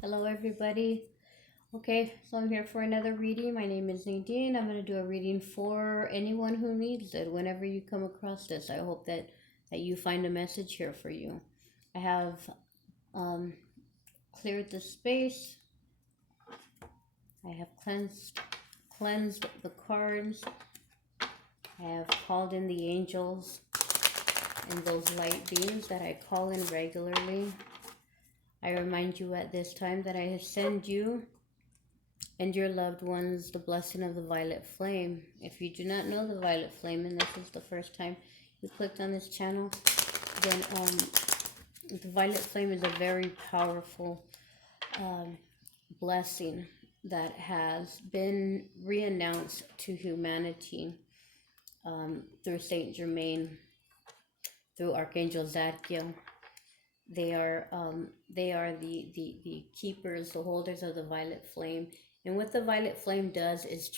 Hello, everybody. Okay, so I'm here for another reading. My name is Nadine. I'm going to do a reading for anyone who needs it. Whenever you come across this, I hope that you find a message here for you. I have um, cleared the space. I have cleansed the cards. I have called in the angels and those light beings that I call in regularly. I remind you at this time that I send you and your loved ones the blessing of the violet flame. If you do not know the violet flame and this is the first time you clicked on this channel, then the violet flame is a very powerful blessing that has been reannounced to humanity through Saint Germain, through Archangel Zadkiel. They are the keepers, the holders of the violet flame. And what the violet flame does is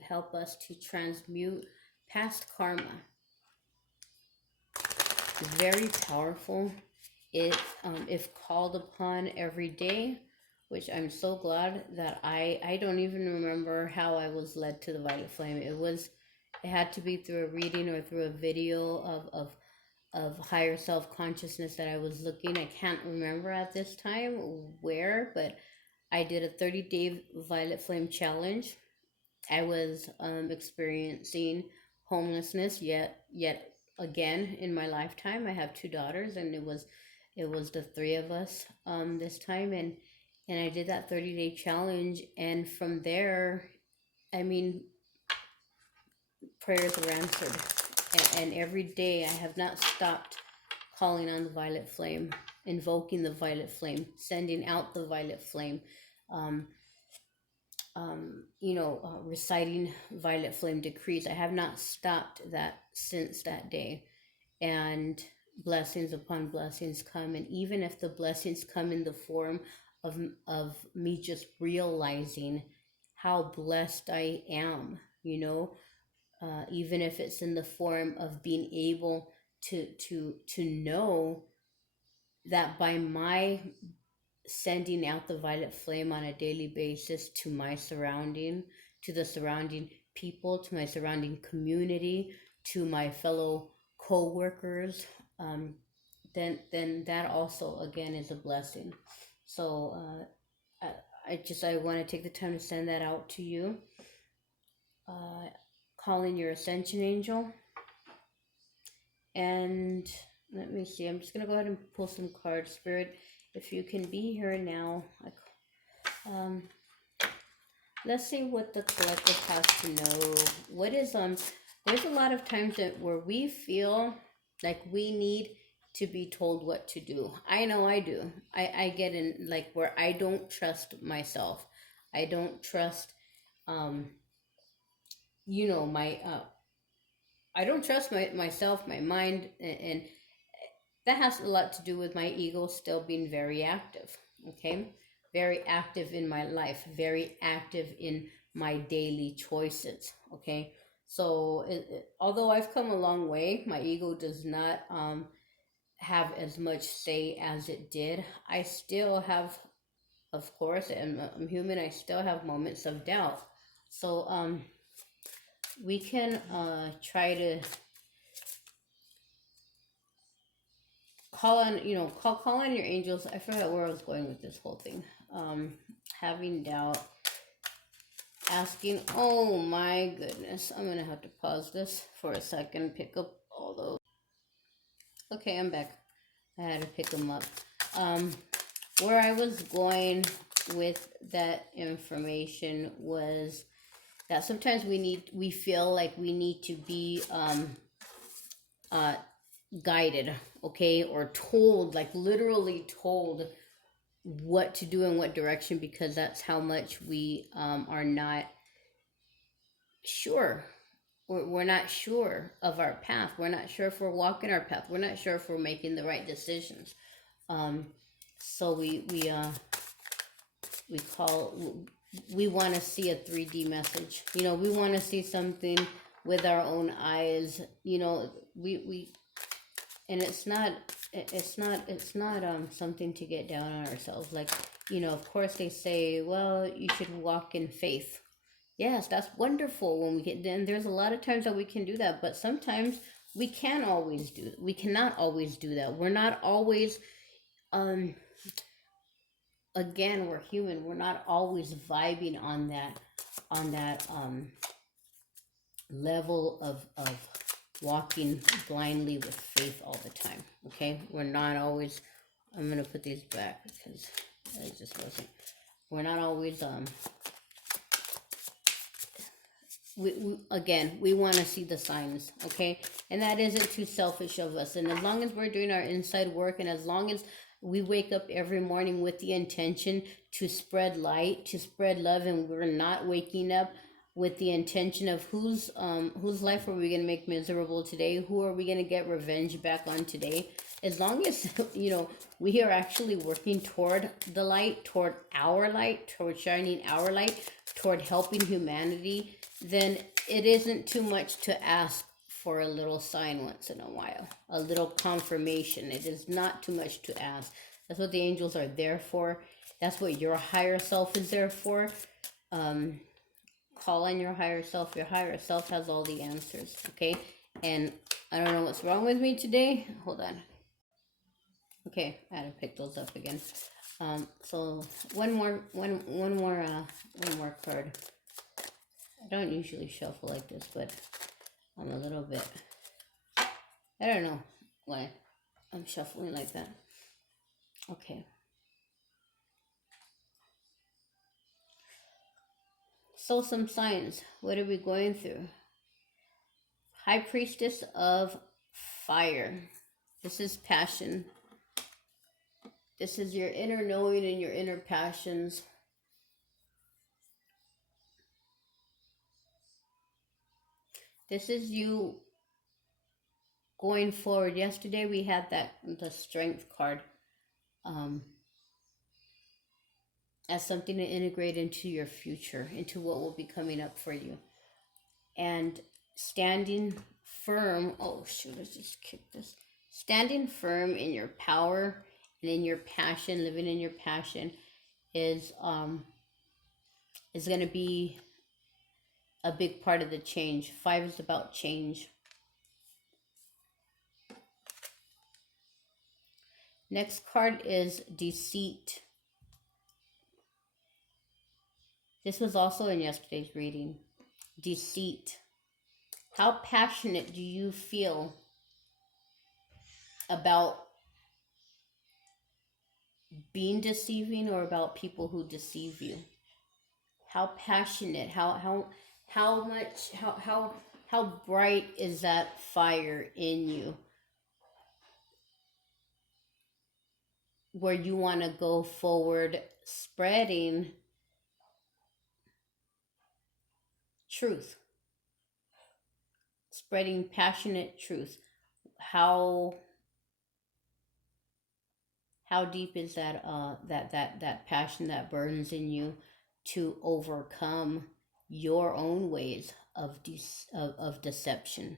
help us to transmute past karma. It's very powerful. If called upon every day, which I'm so glad that I don't even remember how I was led to the violet flame. It had to be through a reading or through a video of higher self-consciousness that I was looking. I can't remember at this time where, but I did a 30-day violet flame challenge. I was experiencing homelessness yet again in my lifetime. I have two daughters, and it was the three of us this time, and I did that 30-day challenge, and from there, I mean, prayers were answered. And every day I have not stopped calling on the violet flame, invoking the violet flame, sending out the violet flame, reciting violet flame decrees. I have not stopped that since that day. And blessings upon blessings come. And even if the blessings come in the form of me just realizing how blessed I am, even if it's in the form of being able to know that by my sending out the violet flame on a daily basis to my surrounding, to the surrounding people, to my surrounding community, to my fellow co-workers, then that also again is a blessing. So I want to take the time to send that out to you. Calling your Ascension angel. And let me see, I'm just going to go ahead and pull some cards. Spirit, if you can be here now, let's see what the collective has to know. What is, there's a lot of times where we feel like we need to be told what to do. I know I do. I get in, like, where I don't trust myself. I don't trust, my, I don't trust myself, my mind, and that has a lot to do with my ego still being very active. Okay, very active in my life, very active in my daily choices. Okay, so although I've come a long way, my ego does not have as much say as it did. I still have, of course, and I'm human, I still have moments of doubt. So we can try to call on, call on your angels. I forgot where I was going with this whole thing. Having doubt, asking, oh my goodness, I'm gonna have to pause this for a second, pick up all those. Okay, I'm back. I had to pick them up. Where I was going with that information was that sometimes we feel like we need to be guided, okay, or told, like literally told what to do in what direction, because that's how much we are not sure. We're not sure of our path. We're not sure if we're walking our path. We're not sure if we're making the right decisions. So we want to see a 3D message. We want to see something with our own eyes. We and it's not something to get down on ourselves. Like, of course they say, well, you should walk in faith. Yes, that's wonderful when we get, then there's a lot of times that we can do that, but sometimes we cannot always do that. We're not always, um, again, we're human. We're not always vibing on that level of walking blindly with faith all the time. Okay, we're not always. I'm gonna put these back because it just wasn't. We're not always we again, we want to see the signs, okay, and that isn't too selfish of us. And as long as we're doing our inside work, and as long as we wake up every morning with the intention to spread light, to spread love, and we're not waking up with the intention of whose life are we going to make miserable today, who are we going to get revenge back on today, as long as we are actually working toward the light, toward our light, toward shining our light, toward helping humanity, then it isn't too much to ask for a little sign once in a while, a little confirmation. It is not too much to ask. That's what the angels are there for. That's what your higher self is there for. Call on your higher self. Your higher self has all the answers, okay? And I don't know what's wrong with me today. Hold on. Okay, I had to pick those up again. So one more card. I don't usually shuffle like this, but I'm a little bit, I don't know why I'm shuffling like that. Okay. So some signs. What are we going through? High Priestess of Fire. This is passion. This is your inner knowing and your inner passions. This is you going forward. Yesterday we had the Strength card as something to integrate into your future, into what will be coming up for you. And standing firm. Oh shoot, I just kicked this. Standing firm in your power and in your passion, living in your passion is going to be a big part of the change. 5 is about change. Next card is Deceit. This was also in yesterday's reading. Deceit. How passionate do you feel about being deceiving or about people who deceive you? How passionate, how much, how bright is that fire in you where you want to go forward spreading truth, spreading passionate truth? How deep is that passion that burns in you to overcome your own ways of deception,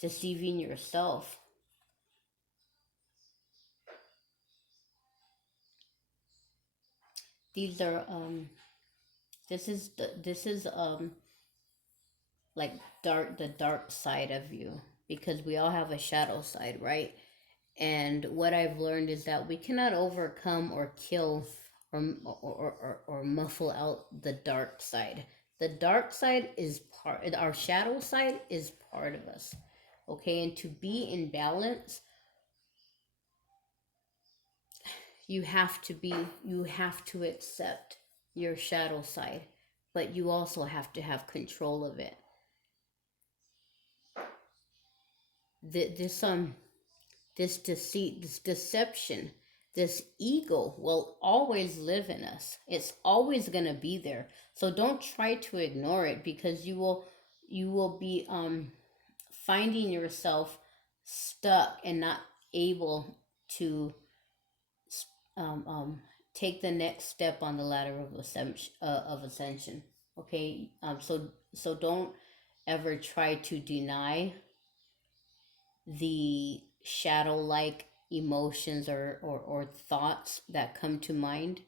deceiving yourself? These are this is like the dark side of you, because we all have a shadow side, right? And what I've learned is that we cannot overcome or kill or muffle out the dark side. The dark side is our shadow side is part of us. Okay, and to be in balance, you have to accept your shadow side, but you also have to have control of it. This deceit, this deception, this ego will always live in us. It's always going to be there. So don't try to ignore it, because you will be finding yourself stuck and not able to um, um, take the next step on the ladder of ascension. Okay, so don't ever try to deny the shadow like emotions or thoughts that come to mind,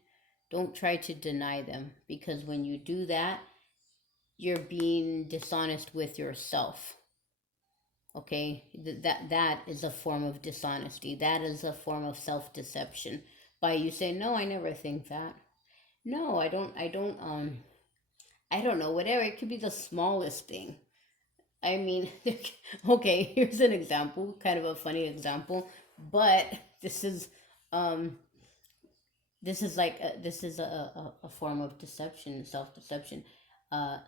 don't try to deny them, because when you do that, you're being dishonest with yourself. Okay, that is a form of dishonesty. That is a form of self-deception. By you saying, no, I never think that. No, I don't know, whatever. It could be the smallest thing. I mean, okay, here's an example, kind of a funny example, but this is um this is a form of deception, self-deception.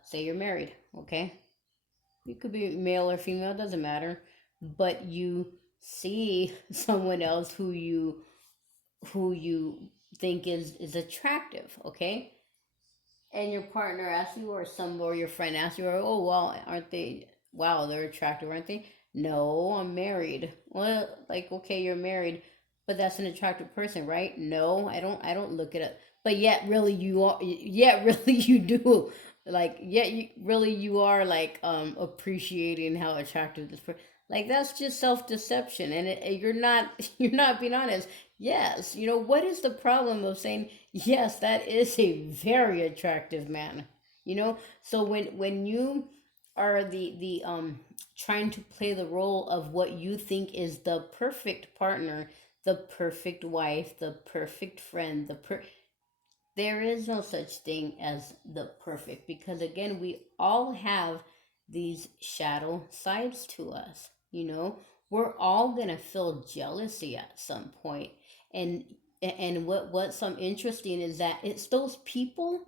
Say you're married, okay? You could be male or female, doesn't matter, but you see someone else who you think is attractive, okay? And your partner asks you, or your friend asks you, oh well, aren't they? Wow, they're attractive, aren't they? No, I'm married. Well, like, okay, you're married, but that's an attractive person, right? No, I don't look at it. But yet, really, you are. Yet, really, you do. Like, yet, you are like appreciating how attractive this person. Like, that's just self deception, and you're not you're not being honest. Yes, what is the problem of saying, yes, that is a very attractive man. So when you are the trying to play the role of what you think is the perfect partner, the perfect wife, the perfect friend, there is no such thing as the perfect, because again, we all have these shadow sides to us. We're all going to feel jealousy at some point. And and what's some interesting is that it's those people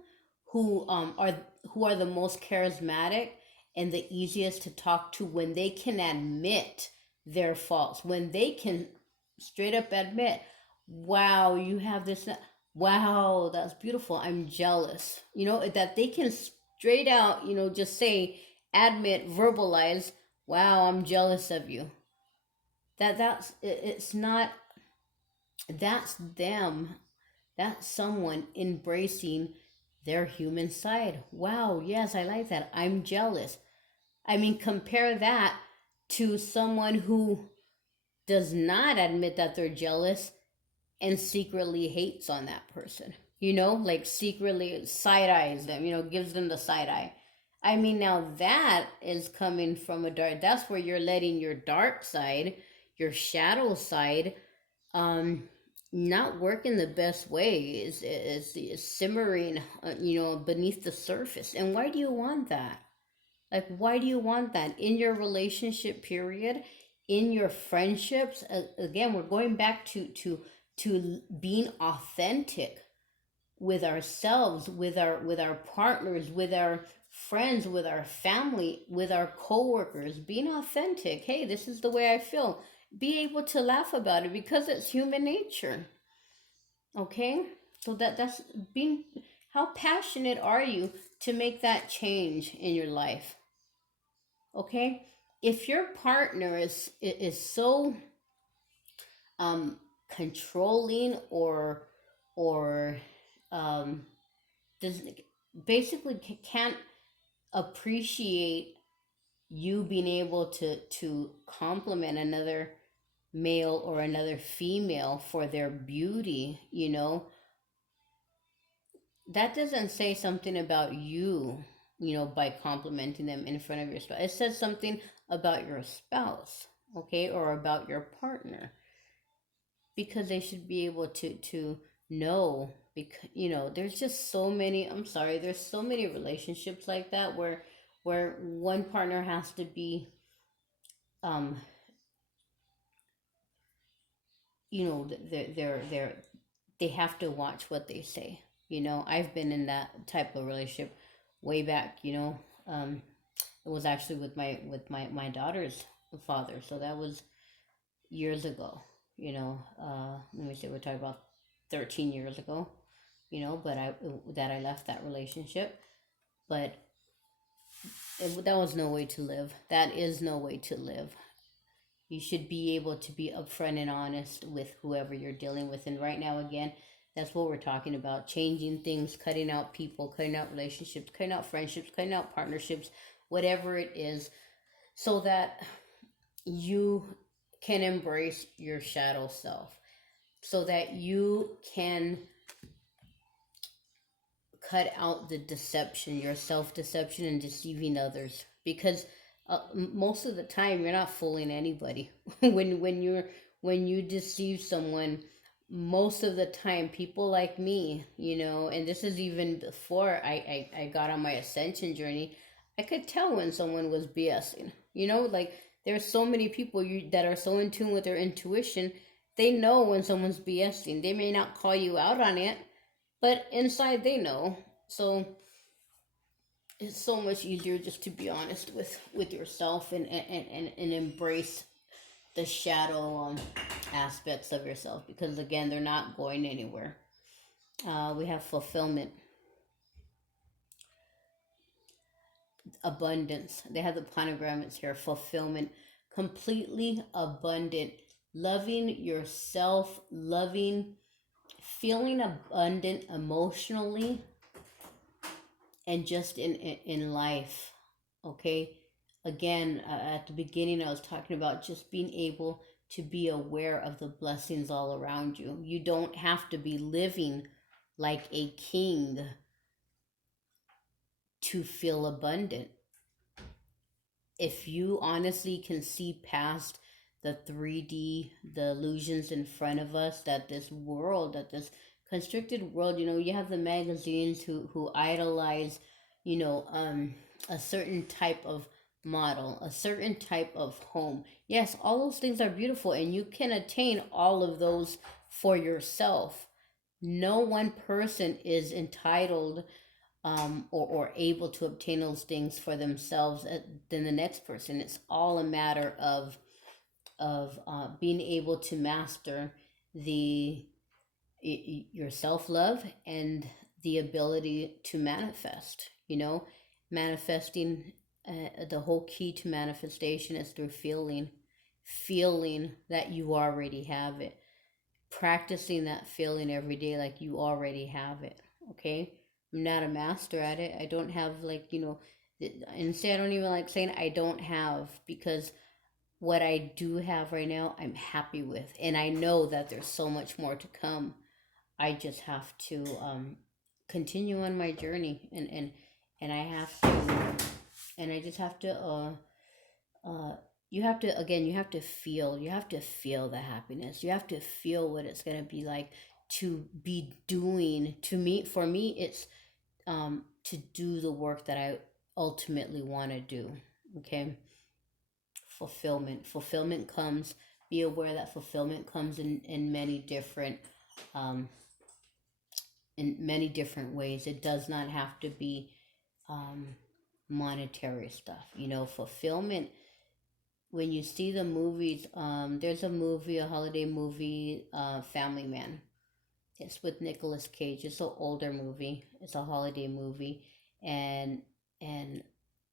who are the most charismatic and the easiest to talk to, when they can admit their faults, when they can straight up admit, wow, you have this, wow, that's beautiful, I'm jealous. That they can straight out, just say, admit, verbalize, wow, I'm jealous of you. It's not, that's them. That's someone embracing their human side. Wow, yes, I like that. I'm jealous. I mean, compare that to someone who does not admit that they're jealous and secretly hates on that person. Like secretly side eyes them, gives them the side eye. I mean, now that is coming from a dark, that's where you're letting your dark side, your shadow side, um, not work in the best way, is simmering, beneath the surface. And why do you want that? Like, why do you want that in your relationship period, in your friendships? Again, we're going back to being authentic with ourselves, with our partners, with our friends, with our family, with our coworkers. Being authentic. Hey, this is the way I feel. Be able to laugh about it, because it's human nature. Okay? So that's being, how passionate are you to make that change in your life? Okay? If your partner is so um controlling, or um does basically can't appreciate you being able to compliment another male or another female for their beauty, that doesn't say something about you, by complimenting them in front of your spouse. It says something about your spouse, okay, or about your partner, because they should be able to know. Because there's just so many, I'm sorry, there's so many relationships like that, where one partner has to be, um they're they have to watch what they say. I've been in that type of relationship way back. It was actually with my daughter's father, so that was years ago. Let me say, we're talking about 13 years ago. But I left that relationship. But that was no way to live. That is no way to live. You should be able to be upfront and honest with whoever you're dealing with. And right now, again, that's what we're talking about: changing things, cutting out people, cutting out relationships, cutting out friendships, cutting out partnerships, whatever it is, so that you can embrace your shadow self so that you can cut out the deception, your self deception, and deceiving others. Because most of the time, you're not fooling anybody. When you deceive someone, most of the time, people like me, and this is even before I got on my ascension journey, I could tell when someone was BSing. Like there's so many people that are so in tune with their intuition, they know when someone's BSing. They may not call you out on it, but inside they know. So it's so much easier just to be honest with yourself, and embrace the shadow aspects of yourself, because again, they're not going anywhere. We have fulfillment, abundance. They have the planograms here. Fulfillment, completely abundant, loving yourself, loving, feeling abundant emotionally, and just in life. Okay, again, at the beginning I was talking about just being able to be aware of the blessings all around you. You don't have to be living like a king to feel abundant. If you honestly can see past the 3D, the illusions in front of us, that this constricted world, you have the magazines who idolize, a certain type of model, a certain type of home. Yes, all those things are beautiful, and you can attain all of those for yourself. No one person is entitled, or able to obtain those things for themselves than the next person. It's all a matter of being able to master the your self love and the ability to manifest. Manifesting. The whole key to manifestation is through feeling that you already have it, practicing that feeling every day like you already have it. Okay, I'm not a master at it. I don't have, like, and say I don't even like saying I don't have, because what I do have right now I'm happy with, and I know that there's so much more to come. I just have to continue on my journey, and I have to, and I just have to uh you have to, again, you have to feel the happiness. You have to feel what it's going to be like to be doing. For me, it's to do the work that I ultimately want to do. Okay, fulfillment comes, be aware that fulfillment comes um in many different ways. It does not have to be um monetary stuff. Fulfillment, when you see the movies, there's a movie, a holiday movie, Family Man. It's with Nicolas Cage. It's an older movie. It's a holiday movie, and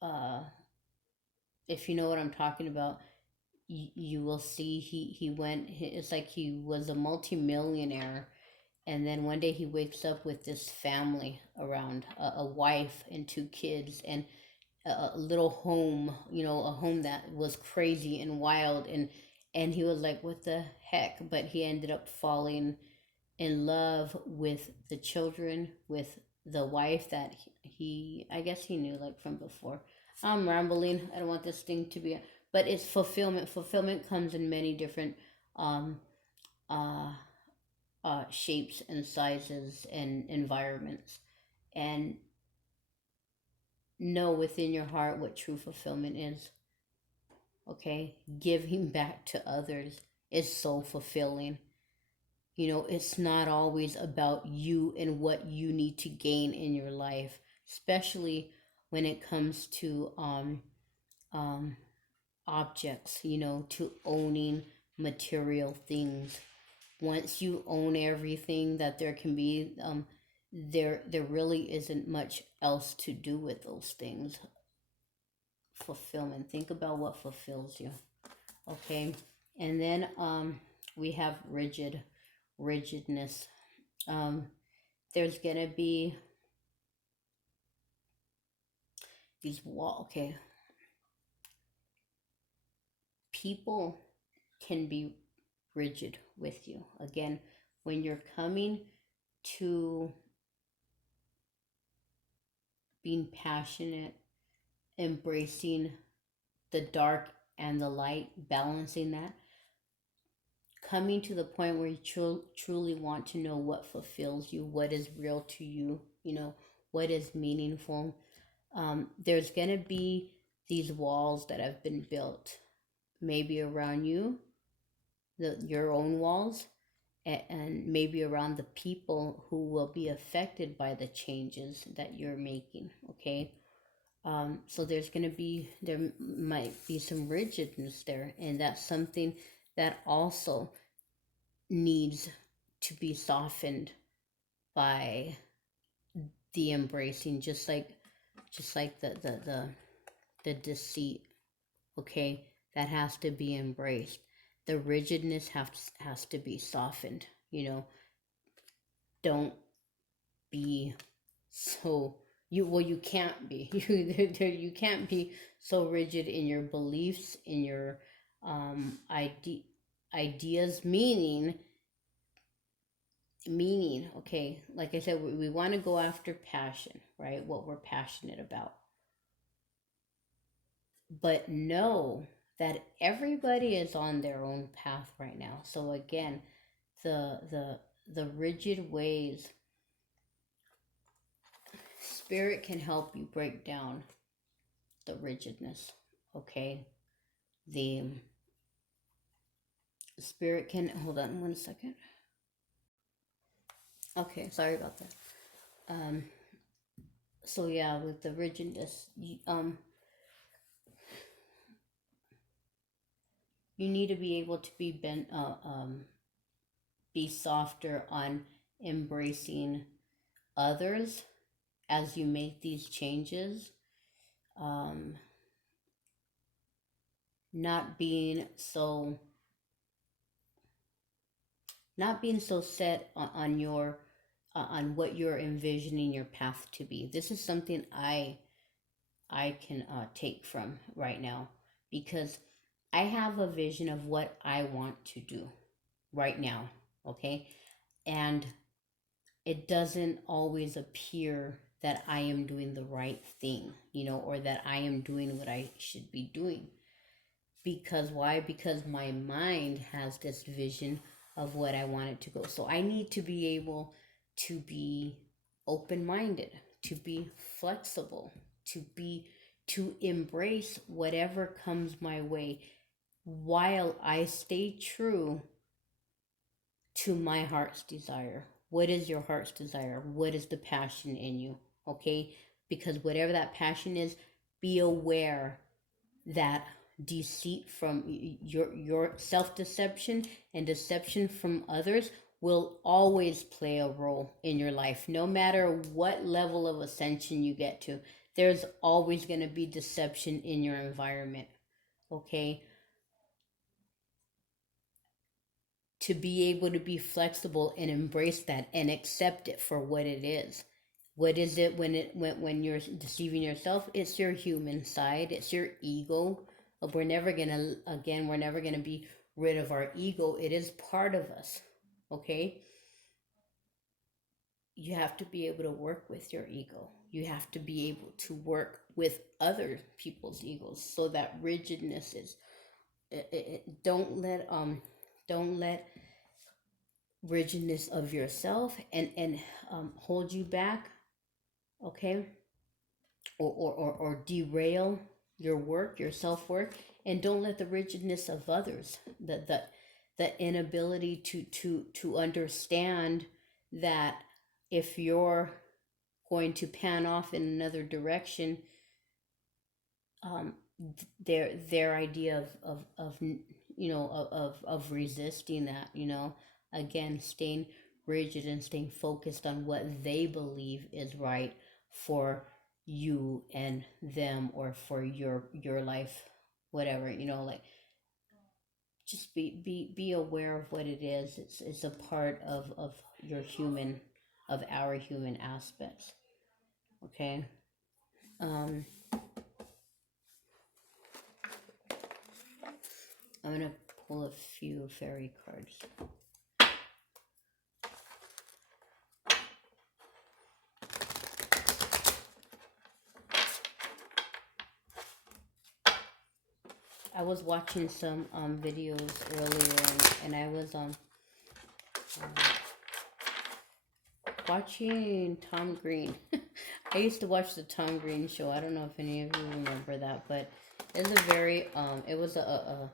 uh, if you know what I'm talking about, you will see he went. It's like he was a multimillionaire, and then one day he wakes up with this family around, a wife and two kids, and a little home, a home that was crazy and wild, and he was like, "What the heck?" But he ended up falling in love with the children, with the wife that I guess he knew, like, from before. I'm rambling. I don't want this thing to be, but it's fulfillment. Fulfillment comes in many different um uh shapes and sizes and environments, and know within your heart what true fulfillment is. Okay, giving back to others is so fulfilling. It's not always about you and what you need to gain in your life, especially when it comes to um objects, to owning material things. Once you own everything that there can be, there really isn't much else to do with those things. Fulfillment, think about what fulfills you. Okay, and then we have rigidness. um there's gonna be these wall. Okay, people can be rigid with you. Again, when you're coming to being passionate, embracing the dark and the light, balancing that, coming to the point where you truly want to know what fulfills you, what is real to you, what is meaningful. There's going to be these walls that have been built, maybe around you, your own walls, and maybe around the people who will be affected by the changes that you're making. Okay. So there might be some rigidness there, and that's something that also needs to be softened by the embracing, just like the deceit. Okay, that has to be embraced. The rigidness has to be softened. Don't be so you can't be you can't be so rigid in your beliefs, in your ideas, meaning. Okay, like I said, we want to go after passion, right? What we're passionate about, but know that everybody is on their own path right now. So again, the rigid ways, spirit can help you break down the rigidness. Okay, the spirit can, hold on 1 second. Okay, sorry about that. um so yeah, with the rigidness, you need to be able to be softer on embracing others as you make these changes. um not being so not being so set on your on what you're envisioning your path to be. This is something I can take from right now, because I have a vision of what I want to do right now. Okay, and it doesn't always appear that I am doing the right thing, or that I am doing what I should be doing. Because why? Because my mind has this vision of what I want it to go. So I need to be able to be open minded, to be flexible, to embrace whatever comes my way, while I stay true to my heart's desire. What is your heart's desire? What is the passion in you? Okay? Because whatever that passion is, be aware that deceit from your self-deception and deception from others will always play a role in your life. No matter what level of ascension you get to, there's always going to be deception in your environment. Okay, to be able to be flexible and embrace that and accept it for what it is. What is it when you're deceiving yourself? It's your human side, it's your ego. We're never gonna be rid of our ego. It is part of us. Okay? You have to be able to work with your ego. You have to be able to work with other people's egos. So that rigidness is don't let rigidness of yourself and hold you back. Okay, or derail your work, your self-work. And don't let the rigidness of others, the inability to understand that if you're going to pan off in another direction, um, their idea of resisting that, again, staying rigid and staying focused on what they believe is right for you and them, or for your life, whatever, like, just be aware of what it is. It's a part of your human, of our human aspects. Okay. um I'm gonna pull a few fairy cards. I was watching some videos earlier, and I was watching Tom Green. I used to watch the Tom Green show. I don't know if any of you remember that, but it's a very it was a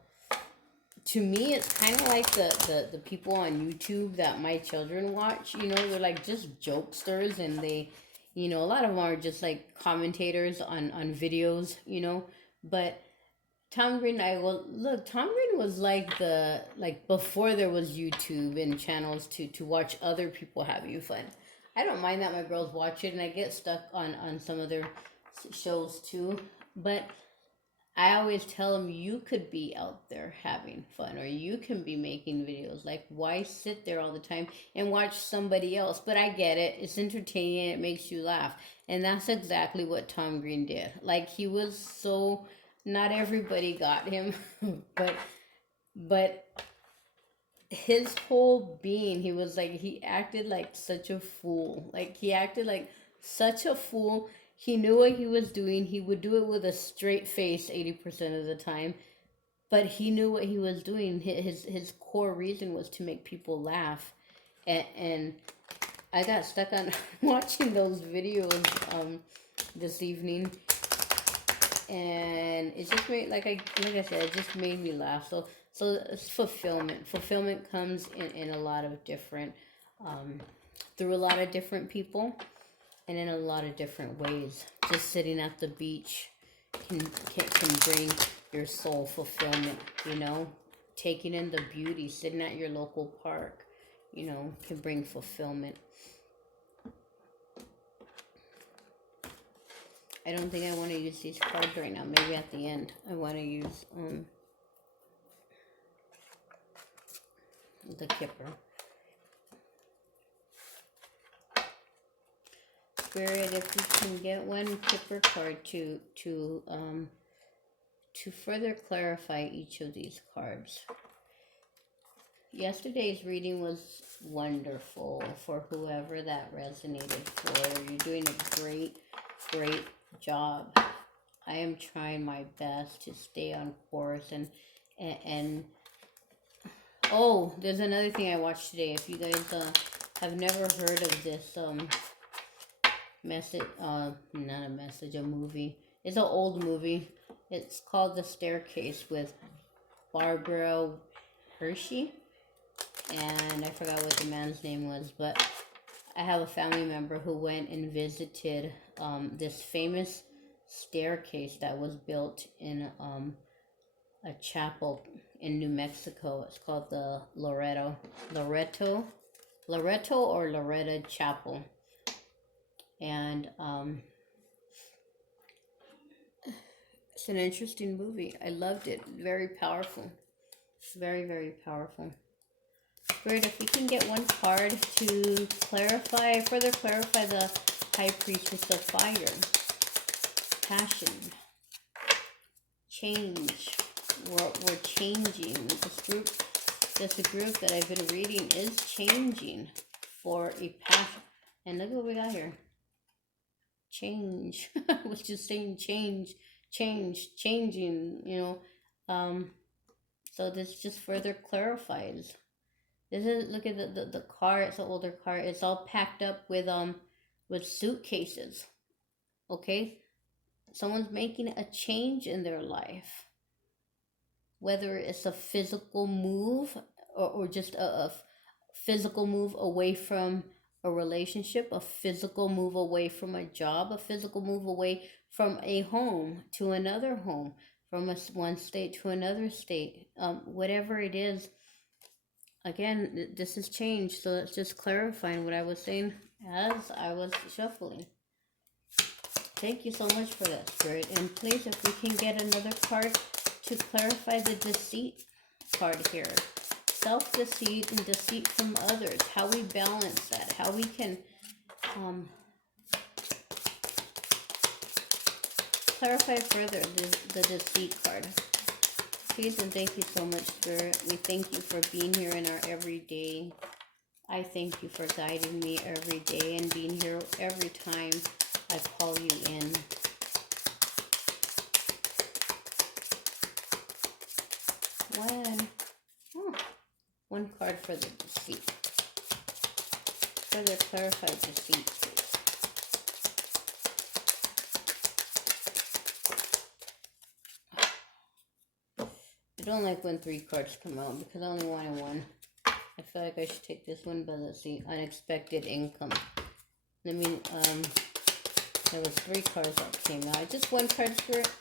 to me, it's kind of like the people on YouTube that my children watch. You know, they're like just jokesters, and they, you know, a lot of them are just like commentators on videos. You know, but Tom Green, I will look. Tom Green was like before there was YouTube and channels to watch other people having fun. I don't mind that my girls watch it, and I get stuck on some of their shows too. But I always tell them, you could be out there having fun, or you can be making videos. Like, why sit there all the time and watch somebody else? But I get it. It's entertaining. It makes you laugh. And that's exactly what Tom Green did. Like, he was so, not everybody got him, but his whole being, he was like, he acted like such a fool. Like, he acted like such a fool. He knew what he was doing. He would do it with a straight face 80% of the time, but he knew what he was doing. His core reason was to make people laugh, and I got stuck on watching those videos this evening, and it just made, like I said, it just made me laugh. So it's fulfillment. Fulfillment comes in a lot of different through a lot of different people, and in a lot of different ways. Just sitting at the beach can bring your soul fulfillment, you know. Taking in the beauty, sitting at your local park, you know, can bring fulfillment. I don't think I want to use these cards right now. Maybe at the end I want to use the Kipper. Spirit, if you can get one Kipper card to further clarify each of these cards. Yesterday's reading was wonderful for whoever that resonated for. You're doing a great job. I am trying my best to stay on course, and oh, there's another thing I watched today. If you guys have never heard of this a movie. It's an old movie. It's called The Staircase with Barbara Hershey, and I forgot what the man's name was, but I have a family member who went and visited this famous staircase that was built in a chapel in New Mexico. It's called the Loretto or Loretta Chapel. And it's an interesting movie. I loved it. Very powerful. Very, very powerful. Spirit, if we can get one card to further clarify the High Priestess of Fire. Passion. Change. We're changing. This group that I've been reading is changing for a passion. And look what we got here. Change. I was just saying changing, you know. So this just further clarifies. This is, look at the car. It's an older car. It's all packed up with suitcases. Okay? Someone's making a change in their life. Whether it's a physical move or just a physical move away from a relationship, a physical move away from a job, a physical move away from a home to another home, from one state to another state, whatever it is. Again, this is change, so it's just clarifying what I was saying as I was shuffling. Thank you so much for that, Spirit. And please, if we can get another card to clarify the deceit card here. Self-deceit and deceit from others. How we balance that. How we can clarify further the deceit card. Please and thank you so much, Spirit. We thank you for being here in our everyday. I thank you for guiding me every day and being here every time I call you in. One card for the deceit. For the clarified deceit. I don't like when 3 cards come out because I only wanted 1. I feel like I should take this one, but let's see. Unexpected income. I mean, there was 3 cards that came out. Just 1 card, Spirit.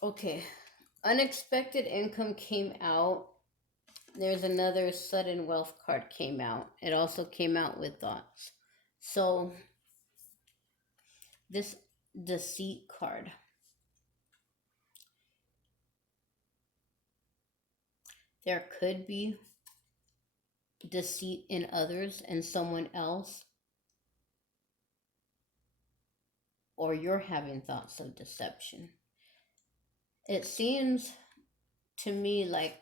Okay. Unexpected income came out. There's another sudden wealth card came out. It also came out with thoughts. So this deceit card. There could be deceit in others and someone else, or you're having thoughts of deception. It seems to me like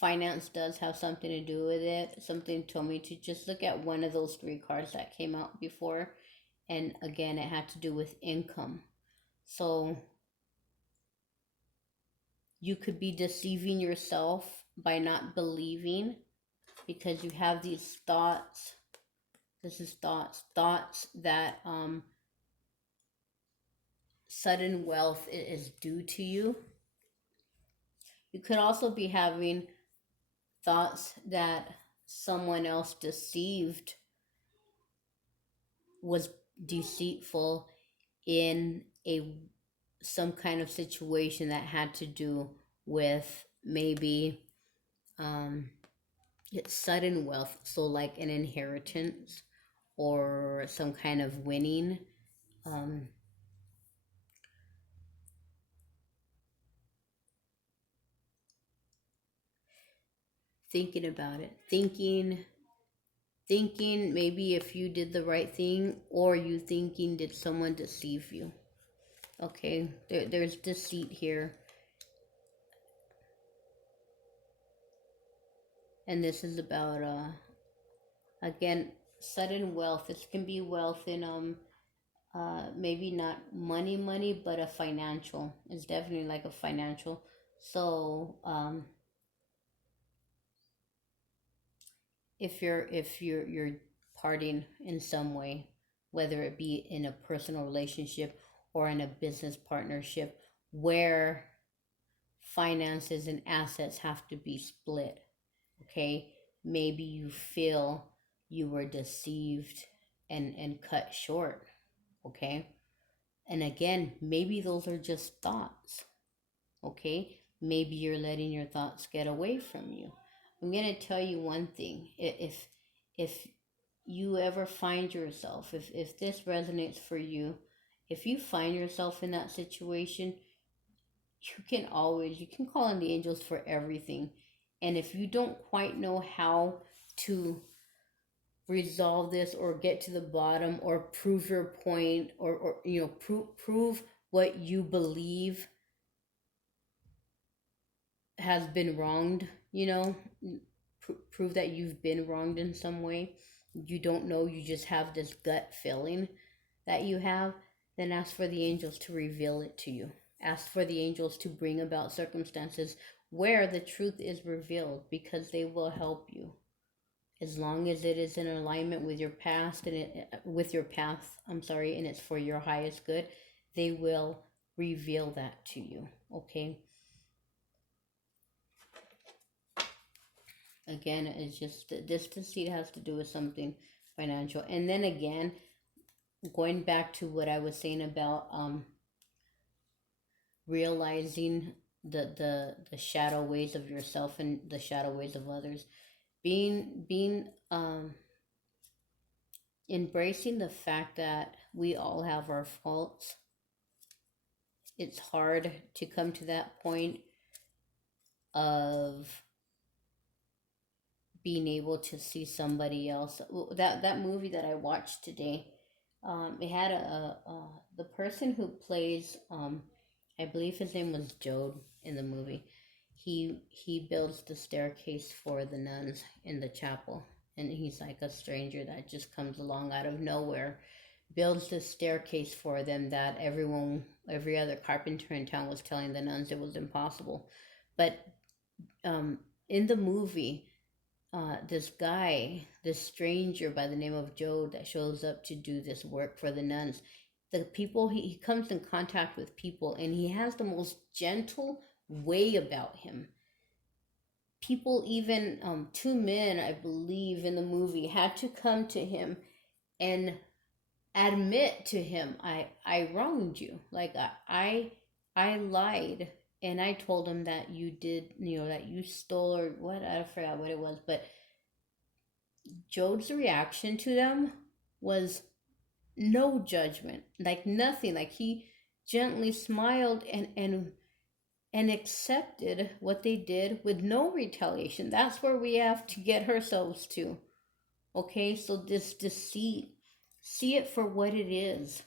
finance does have something to do with it. Something told me to just look at one of those 3 cards that came out before, and again it had to do with income. So you could be deceiving yourself by not believing because you have these thoughts. This is thoughts that sudden wealth is due to you. You could also be having thoughts that someone else was deceitful in some kind of situation that had to do with maybe it's sudden wealth, so like an inheritance or some kind of winning. Thinking about it, thinking maybe if you did the right thing, or you thinking did someone deceive you. Okay, there's deceit here. And this is about again, sudden wealth. This can be wealth in maybe not money, but a financial. It's definitely like a financial. So if you're parting in some way, whether it be in a personal relationship or in a business partnership where finances and assets have to be split, okay, maybe you feel you were deceived and cut short, okay, and again, maybe those are just thoughts, okay, maybe you're letting your thoughts get away from you. I'm going to tell you one thing. If you ever find yourself, if this resonates for you, if you find yourself in that situation, you can call on the angels for everything. And if you don't quite know how to resolve this or get to the bottom or prove your point, or prove what you believe has been wronged, prove that you've been wronged in some way, you don't know, you just have this gut feeling that you have, then ask for the angels to reveal it to you. Ask for the angels to bring about circumstances where the truth is revealed, because they will help you. As long as it is in alignment with your past and with your path, and it's for your highest good, they will reveal that to you, okay? Again, it's just this deceit has to do with something financial. And then again, going back to what I was saying about realizing the shadow ways of yourself and the shadow ways of others, being embracing the fact that we all have our faults. It's hard to come to that point of being able to see somebody else. That movie that I watched today, it had the person who plays, I believe his name was Jode in the movie. He builds the staircase for the nuns in the chapel, and he's like a stranger that just comes along out of nowhere, builds this staircase for them that every other carpenter in town was telling the nuns it was impossible. But um, in the movie, this guy, this stranger by the name of Joe that shows up to do this work for the nuns, the people, he comes in contact with people and he has the most gentle way about him. People, even two men, I believe, in the movie had to come to him and admit to him, I wronged you. Like I lied, and I told him that you did, that you stole or what, I forgot what it was. But Jode's reaction to them was no judgment, like nothing. Like he gently smiled and accepted what they did with no retaliation. That's where we have to get ourselves to. Okay, so this deceit, see it for what it is.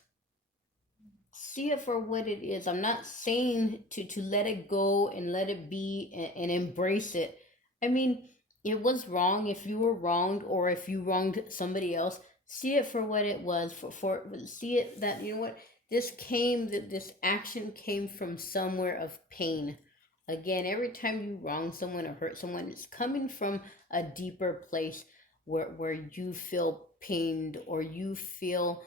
See it for what it is. I'm not saying to let it go and let it be, and embrace it. I mean, it was wrong. If you were wronged, or if you wronged somebody else, see it for what it was. For see it that, you know what, this action came from somewhere of pain. Again, every time you wrong someone or hurt someone, it's coming from a deeper place where you feel pained, or you felt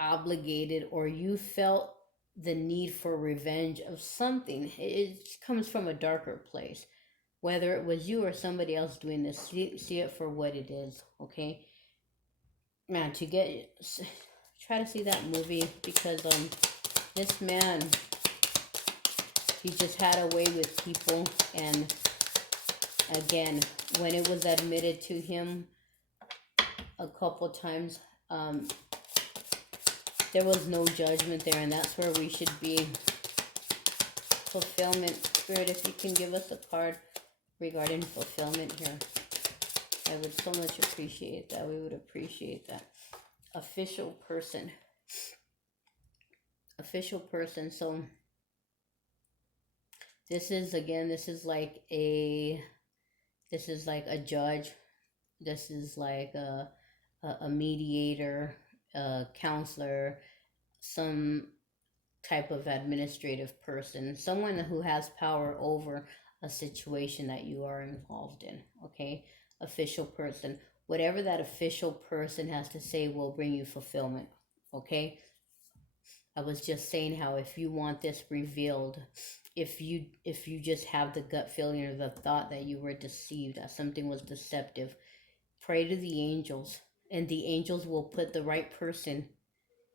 obligated, or you felt the need for revenge of something. It comes from a darker place. Whether it was you or somebody else doing this, see it for what it is, okay? Man, try to see that movie, because this man, he just had a way with people. And again, when it was admitted to him a couple times, there was no judgment there, and that's where we should be. Fulfillment. Spirit, if you can give us a card regarding fulfillment here, I would so much appreciate that. We would appreciate that. Official person. Official person. So this is like a judge. This is like a mediator, a counselor, some type of administrative person, someone who has power over a situation that you are involved in, okay? Official person. Whatever that official person has to say will bring you fulfillment, okay? I was just saying how, if you want this revealed, if you just have the gut feeling or the thought that you were deceived, that something was deceptive, pray to the angels, and the angels will put the right person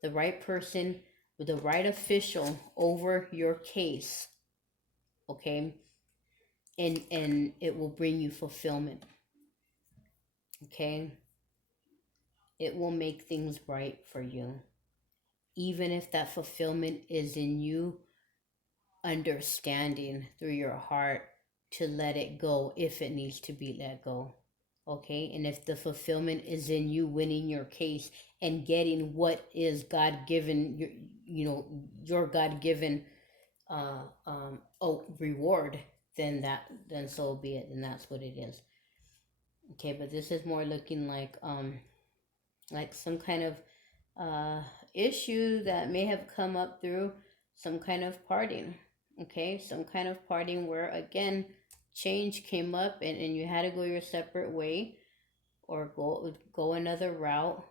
with the right official over your case, okay? And it will bring you fulfillment, okay? It will make things right for you, even if that fulfillment is in you understanding through your heart to let it go if it needs to be let go, okay? And if the fulfillment is in you winning your case and getting what is God-given, your God-given reward, then so be it, and that's what it is, okay? But this is more looking like some kind of issue that may have come up through some kind of parting, okay? Some kind of parting where, again, change came up, and you had to go your separate way, or go another route.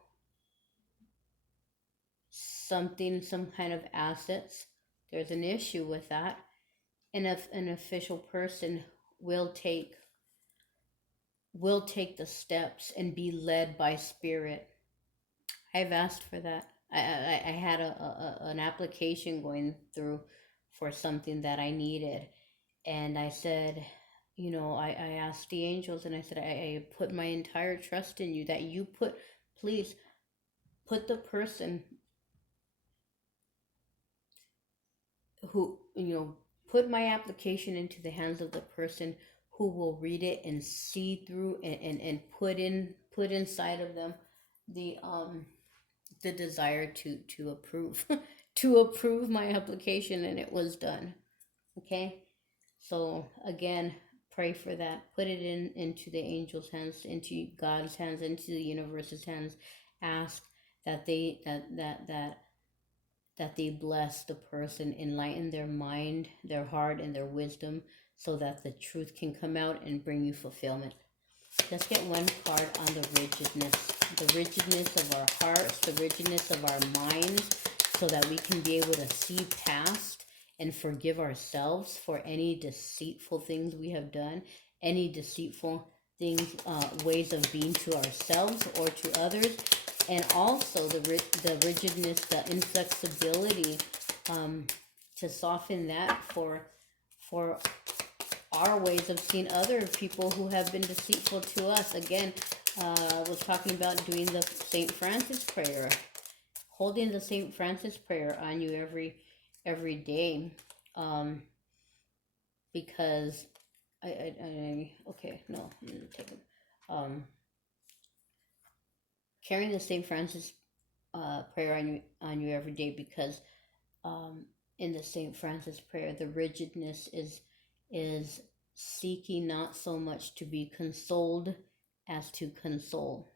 Some kind of assets, there's an issue with that, and if an official person will take the steps and be led by spirit. I've asked for that. I had an application going through for something that I needed, and I said, I asked the angels, and I said, I put my entire trust in you, that you please put the person who, put my application into the hands of the person who will read it and see through and put inside of them the desire to approve to approve my application, and it was done. Okay, so again, pray for that. Put it into the angels' hands, into God's hands, into the universe's hands. Ask that they bless the person, enlighten their mind, their heart, and their wisdom, so that the truth can come out and bring you fulfillment. Let's get one card on the rigidness of our hearts, the rigidness of our minds, so that we can be able to see past and forgive ourselves for any deceitful things we have done, any deceitful things, ways of being to ourselves or to others, and also the rigidness, the inflexibility, to soften that for our ways of seeing other people who have been deceitful to us. Again, I was talking about doing the St. Francis prayer, holding the St. Francis prayer on you every day, because okay, no, I'm gonna take it. Carrying the St. Francis prayer on you every day, because in the St. Francis prayer, the rigidness is seeking not so much to be consoled as to console.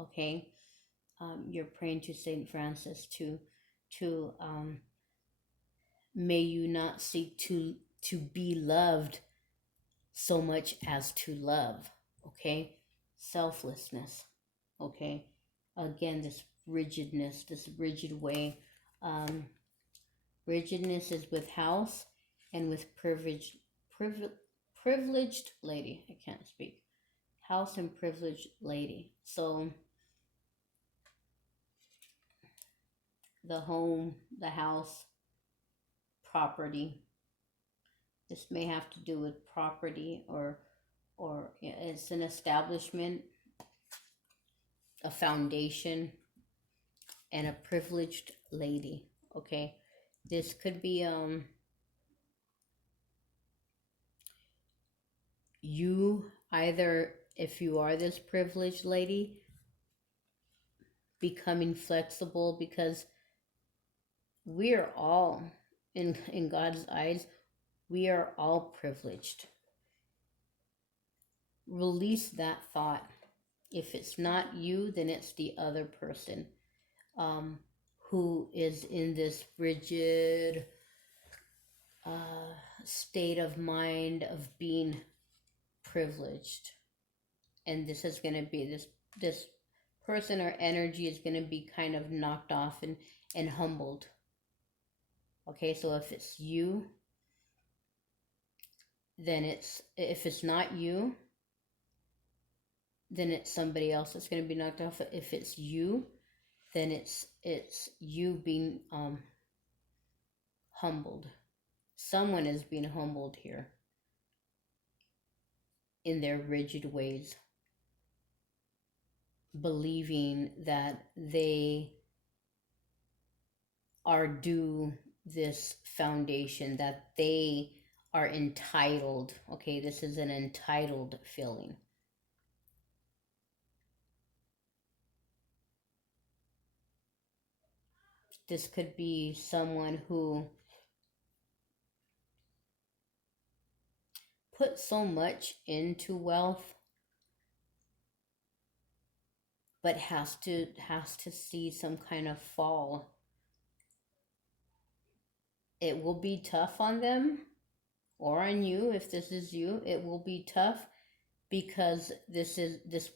Okay, you're praying to St. Francis to may you not seek to be loved so much as to love. Okay, selflessness. Okay, again, this rigidness, this rigid way. Rigidness is with house and with privileged lady. I can't speak. House and privileged lady. So the home, the house, property. This may have to do with property, or it's an establishment, a foundation, and a privileged lady. Okay, this could be you, either, if you are this privileged lady, becoming flexible, because we're all in God's eyes, we are all privileged. Release that thought. If it's not you, then it's the other person, who is in this rigid state of mind of being privileged. And this is going to be this person or energy is going to be kind of knocked off and humbled. Okay, so if it's you, then if it's not you, then it's somebody else that's going to be knocked off. If it's you, then it's you being humbled. Someone is being humbled here in their rigid ways, believing that they are due this foundation, that they are entitled. Okay, this is an entitled feeling. This could be someone who put so much into wealth, but has to see some kind of fall. It will be tough on them or on you. If this is you, it will be tough, because this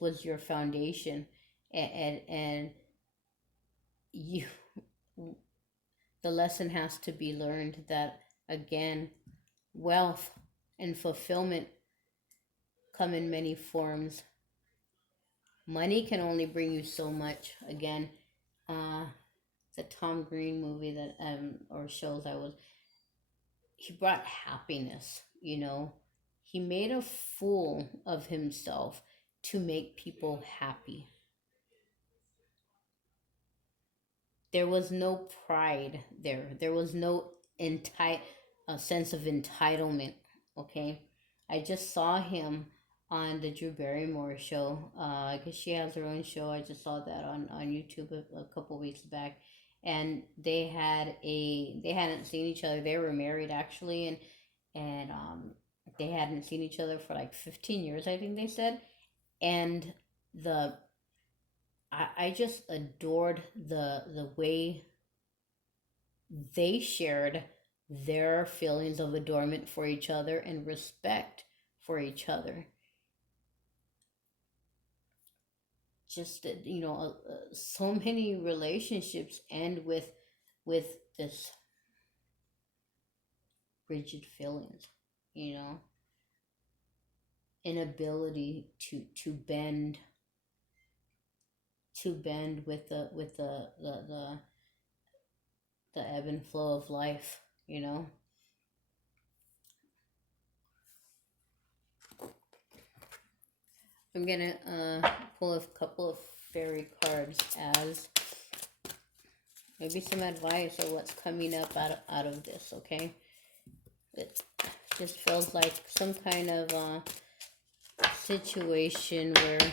was your foundation, and you the lesson has to be learned that, again, wealth and fulfillment come in many forms. Money can only bring you so much. Again, the Tom Green movie that or shows he brought happiness. He made a fool of himself to make people happy. There was no pride there. There was no a sense of entitlement. Okay, I just saw him on the Drew Barrymore show. I guess she has her own show. I just saw that on YouTube a couple weeks back, and they hadn't seen each other. They were married actually, and they hadn't seen each other for like 15 years, I think they said. And the I just adored the way they shared their feelings of adornment for each other and respect for each other. Just that, so many relationships end with this rigid feelings, you know, inability to bend with the ebb and flow of life, you know. I'm gonna pull a couple of fairy cards as maybe some advice or what's coming up out of this. Okay, it just feels like some kind of situation where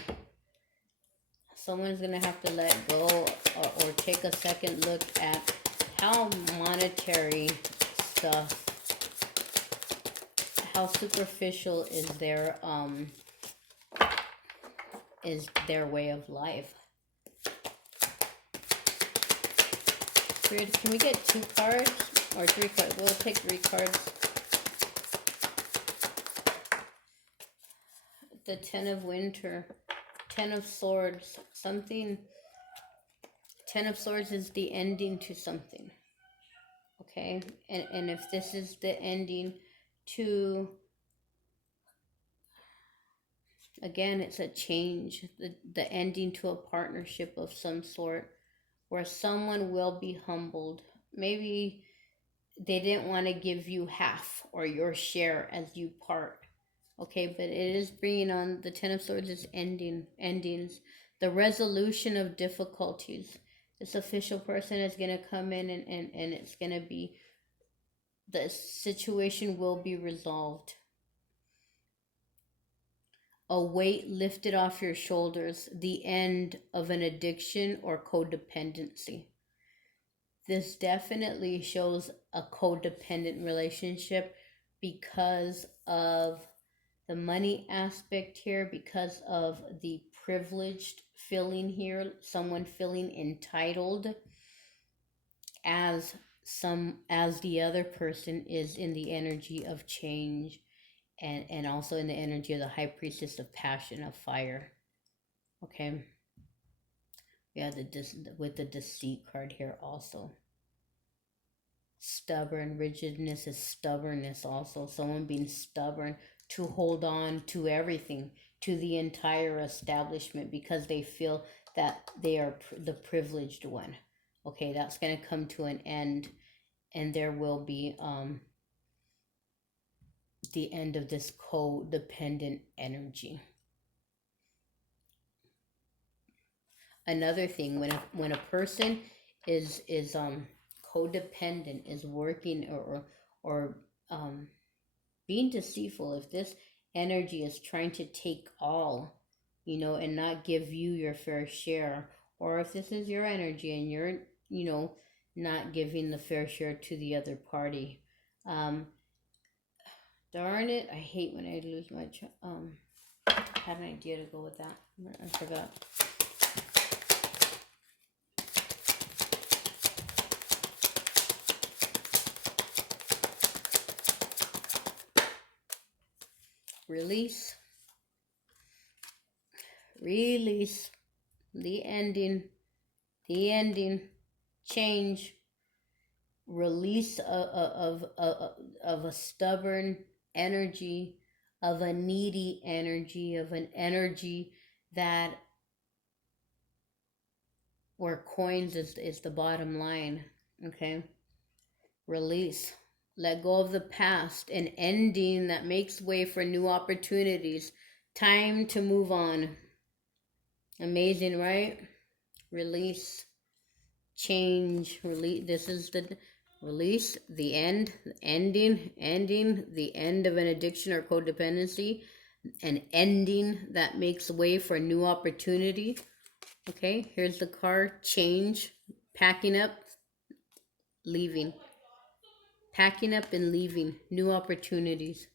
someone's gonna have to let go, or take a second look at how monetary stuff, how superficial is their way of life. Spirit, can we get 2 cards or 3 cards? We'll take 3 cards. The Ten of Winter, Ten of Swords, something. Ten of Swords is the ending to something. Okay, and if this is the ending to, again, it's a change, the ending to a partnership of some sort, where someone will be humbled. Maybe they didn't want to give you half or your share as you part. Okay, but it is bringing on, the Ten of Swords is endings, the resolution of difficulties. This official person is going to come in, and it's going to be, the situation will be resolved. A weight lifted off your shoulders, the end of an addiction or codependency. This definitely shows a codependent relationship because of the money aspect here, because of the privileged feeling here, someone feeling entitled, as the other person is in the energy of change, and also in the energy of the high priestess of passion, of fire. Okay, we have with the deceit card here also. Stubborn, rigidness is stubbornness also. Someone being stubborn to hold on to everything, to the entire establishment, because they feel that they are the privileged one. Okay, that's going to come to an end, and there will be the end of this codependent energy. Another thing, when a person is codependent, is working or being deceitful, if this energy is trying to take all, and not give you your fair share, or if this is your energy and you're not giving the fair share to the other party, darn it, I hate when I lose my I had an idea to go with that, I forgot. Release, the ending, change, release of a stubborn energy, of a needy energy, of an energy that, where coins is the bottom line. Okay, release, let go of the past, an ending that makes way for new opportunities. Time to move on. Amazing, right? Release, change, release. This is Release, the end, ending the end of an addiction or codependency, an ending that makes way for a new opportunity. Okay, here's the card, change, packing up, leaving. Packing up and leaving, new opportunities.